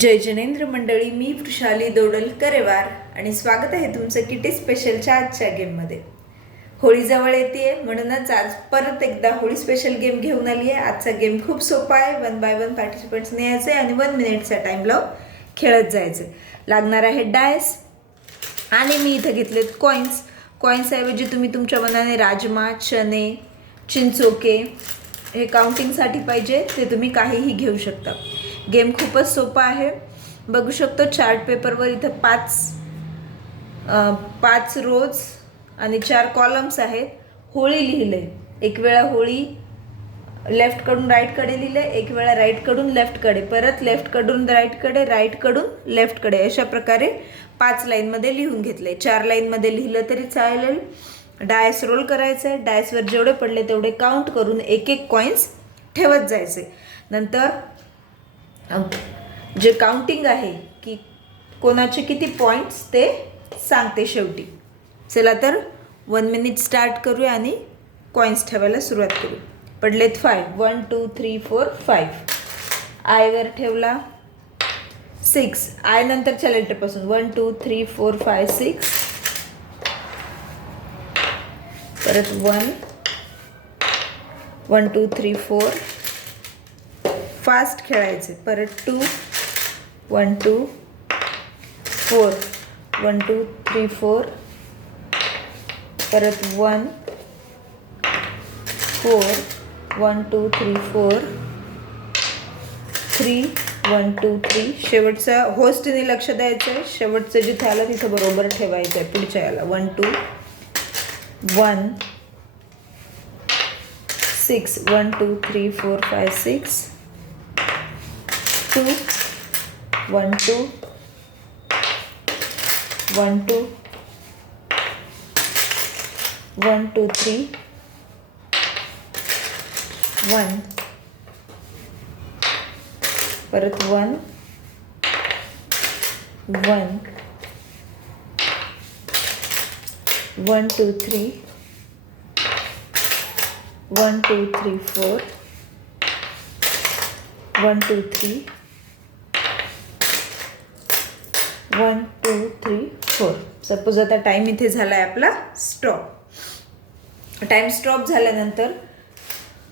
जय जिनेंद्र मंडळी, मी वृषाली दोडल करेवार आणि स्वागत आहे तुमचं किटी स्पेशलच्या आजच्या गेममध्ये. होळी जवळ येते म्हणूनच आज परत एकदा होळी स्पेशल गेम घेऊन आली आहे. आजचा गेम खूप सोपा आहे. 1 बाय 1 पार्टिसिपंट्स न्यायचे आणि 1 मिनिटचा टाइम लावून खेळत जायचे. लागणार आहे डायस आणि मी इथे घेतलेत कॉइन्स. कॉइन्सऐवजी तुम्ही तुमच्या मनाने राजमा, चणे, चिंचोके हे काउंटिंगसाठी पाहिजे ते तुम्ही काहीही घेऊ शकता. गेम खूपच सोपा आहे. बघू शकतो चार्ट पेपरवर इथं पाच रोज आणि 4 कॉलम्स आहेत. होळी लिहिले, एक वेळा होळी लेफ्टकडून राईटकडे लिहिले, एक वेळा राईटकडून लेफ्टकडे, परत लेफ्टकडून राईटकडे, राईटकडून लेफ्टकडे, अशा प्रकारे 5 लाईनमध्ये लिहून घेतले. 4 लाईनमध्ये लिहिलं तरी चालेल. डायस रोल करायचं आहे. डायसवर जेवढे पडले तेवढे काउंट करून एक एक कॉइन्स ठेवत जायचे. नंतर जे काउंटिंग आहे की कोणाचे किती पॉईंट्स ते सांगते शेवटी. चला तर 1 मिनिट स्टार्ट करूया आणि कॉइन्स ठेवायला सुरुवात करू. पडलेत 5. 1 2 3 4 5. आयवर ठेवला 6. आय नंतरच्या लेटरपासून 1 2 3 4 5 6. परत 1 1 2 3 4. फास्ट खेळायचे. परत 2 1 2 4 1 2 3 4. परत 1 4 1 2 3 4 3 1 2 3. शेवटचा होस्टने लक्ष द्यायचं आहे. शेवटचं जिथे आलं तिथं बरोबर ठेवायचं आहे. पुढच्या याला 1 2 1 6 1 2 3 4 5 6 2 1 2 1 2 1 2 3 1. परत 1 1 1 2 3 1 2 3 4 1 2 3 1 2 3 4. सपोज आता टाइम इथे झाला आहे आपला स्टॉप. टाइम स्टॉप झाल्यानंतर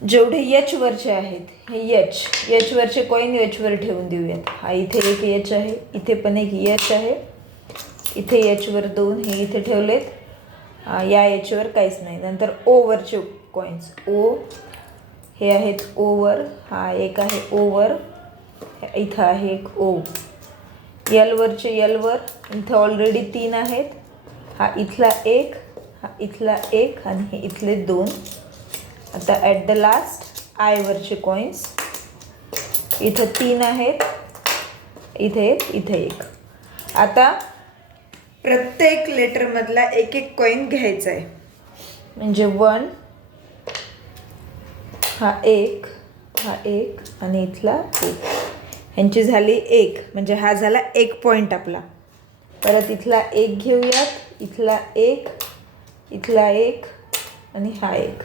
जेवढे एच वरचे आहेत हे एच वरचे कॉईन एच वर ठेवून देऊयात. हा इथे एक एच आहे, इथे पण एक एच आहे, इथे एच वर 2 हे इथे ठेवलेत. या एच वर काहीच नाही. नंतर ओ वरचे कॉईन्स ओ हे आहेत ओ वर. हा एक आहे ओ वर, इथं आहे एक ओ. यल वरचे यल वर, इथं ऑलरेडी 3 आहेत. हा इथला एक, हा इथला एक आणि हे इथले 2. आता ॲट द लास्ट आय वरचे कॉइन्स. इथं 3 आहेत, इथे एक, इथे एक. आता प्रत्येक लेटरमधला एक एक कॉईन घ्यायचा आहे. म्हणजे 1 हा एक, हा एक आणि इथला एक. ह्यांची झाली 1, म्हणजे हा झाला 1 पॉईंट आपला. परत इथला एक घेऊयात, इथला एक, इथला एक आणि हा एक.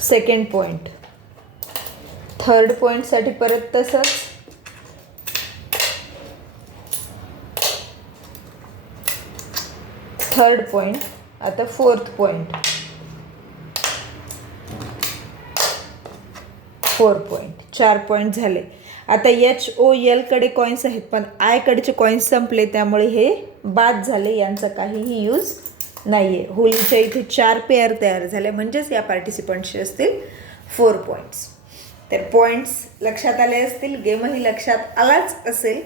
Second point. थर्ड पॉईंटसाठी परत तसंच. Third point. आता फोर्थ पॉईंट. 4 पॉईंट. 4 पॉईंट झाले. आता एच ओ एलकडे कॉईन्स आहेत पण आयकडचे कॉईन्स संपले, त्यामुळे हे बाद झाले. यांचा काहीही यूज नाही आहे. होळीच्या इथे 4 पेअर तयार झाले, म्हणजेच या पार्टिसिपंट्सचे असतील 4 पॉईंट्स. तर पॉईंट्स लक्षात आले असतील, गेमही लक्षात आलाच असेल.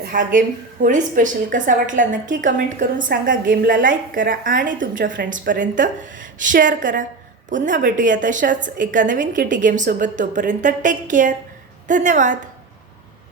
तर हा गेम होळी स्पेशल कसा वाटला नक्की कमेंट करून सांगा. गेमला लाईक करा आणि तुमच्या फ्रेंड्सपर्यंत शेअर करा. पुन्हा भेटूया तशाच एका नवीन किटी गेमसोबत. तोपर्यंत टेक केअर. धन्यवाद.